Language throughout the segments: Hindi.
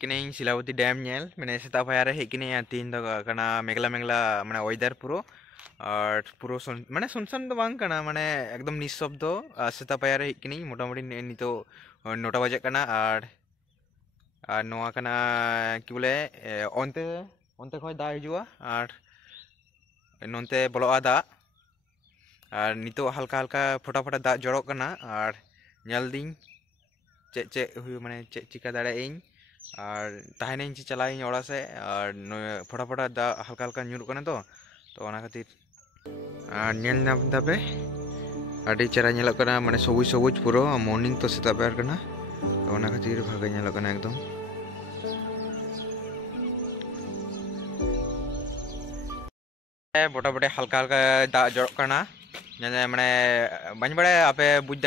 किनी शिलावती डैम नेल मैंने सेता पायारे हेज किनी तीन दो कना मेघला मेघला माने वेदार पुरो और पुरो माने सुनसान तो बांग कना माने एकदम निशब्द सेता पायारे हेज किनी मोटामुटी नितो 9टा बजे कना और नोआ कना कि बोले ओनते ओनते खय दा हिजुआ और नोनते बलोआ दा और नितो हल्का हल्का फोटा फोटा दा जड़ो कना और नेल दिं चे चे हुई माने चे चिका दाड़े इन और तहने चे चलाई ओड़ा से और फोटा फोटा दा हल्का हल्का ᱧᱩᱨᱩᱜ कना तो ओना खातिर और नेल नाम दाबे अडी चेहरा नेलक कना माने सबुज सबुज पुरो मॉर्निंग तो सेता बेर कना तो ओना खातिर भागे नेलक कना एकदम बोटा बोटे हल्का हल्का दा जड़ो कना माने बाñ बड़े आपे बुझ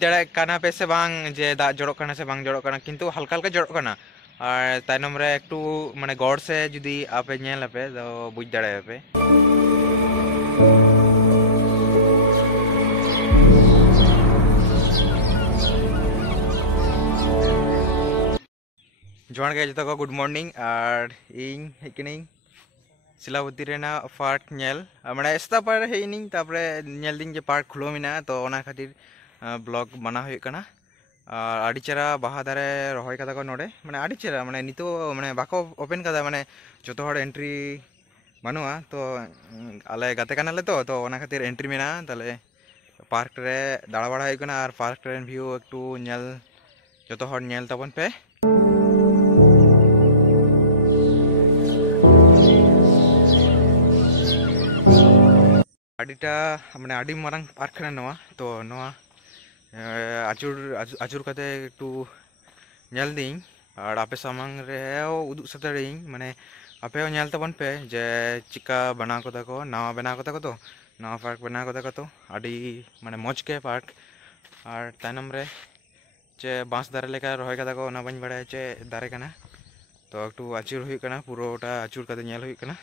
दाड़े काना पे से बांग जे दा जड़ो कना से बांग जड़ो कना किंतु हल्का हल्का जड़ो कना और तायनम रे एकटू माने गौर से जुदी आपे नेल आपे तो बुझ दाड़े आपे जोहार गे जतो को गुड मॉर्निंग और इन हेकिनी शिलावती रेना पार्क नेल माने सेता पार हेइनी तापरे नेल दिन जे पार्क खुलो मिना तो ओना खातिर ब्लॉग बना हुई कना और आडी चेहरा बाहा दारे रहोय कदा को नोडे माने आडी चेहरा माने नितो माने बाको ओपन कदा माने जतो हर एंट्री बानुआ तो आले गाते कानाले तो ओना खातिर एंट्री मिना ताले पार्क रे दाड़ा बाड़ा हुई कना और पार्क रेन व्यू एकटू नेल जतो हर नेल तबन पे आडीटा माने आडी मारंग पार्क कना नवा तो नवा आचुर आचुर कते एकटू नेल दिं और आपे सामंग रे उदुग सतरिं माने आपे नेल तबन पे जे चिका बना को ताको नवा बना को ताको तो नवा पार्क बना को ताको तो आडी माने मौज के पार्क और तायनम रे जे बांस दारे लेका रहोय कदा को ना बाñ बड़े चे दारे कना तो एकटू आचुर हुई कना पुरोटा आचुर कते नेल हुई कना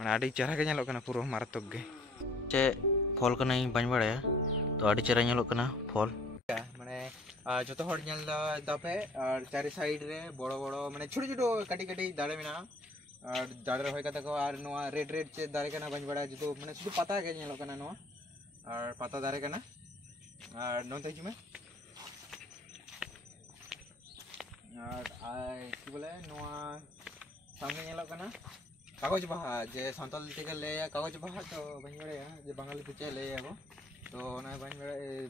माने आडी चेहरा के नेलो कना पुरो मारात्मक गे चे फल कना बाñ बड़े तो आडी चेहरा नेलो कना फल माने जतो हर नेल दापे और चारि साइड रे बड़ो बड़ो माने छोटो छोटो काटी काटी दाड़े मिना और दाड़े रहोय कता को और नोआ रेड रेड चे दारे कना बाñ बड़ा जतो माने शुधु पता के नेलो कना नोआ और पता दारे कना और नोते हिजुमे और कि बोले नोआ सामने नेलो कना कागज बाहा जे संताली तेगे ले कागज बाहा तो बाñ बड़े जे bangali ते चे ले आबो तो ना बाñ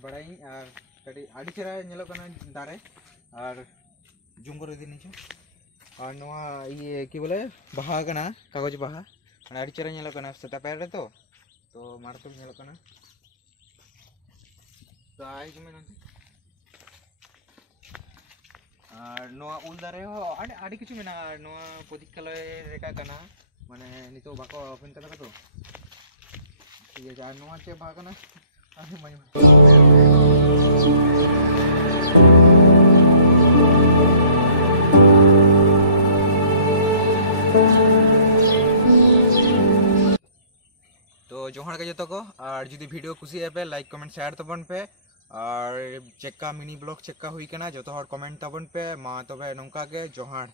बड़ाई और कटी आडी चेहरा नेलो कना दारे और जूम कर दी नीचे और नोआ ये कि बोले बाहा कना कागज बाहा माने आडी चेहरा नेलो कना सेता पैर रे तो मारतुल नेलो कना तो आई जुमे नंते और नोआ उल दारे हो आडी किछु मेना नोआ पदिकलय रेका कना माने नितो बाको ओपन कदा तो ये जा नोआ चे बागना आने मय तो जोहार के जतो को और जुदी वीडियो खुशी है पे लाइक कमेंट शेयर तबन पे और चेक्का मिनी ब्लॉग चेक्का हुई कना जतो हर कमेंट तबन पे मा तबे नोंका के जोहार।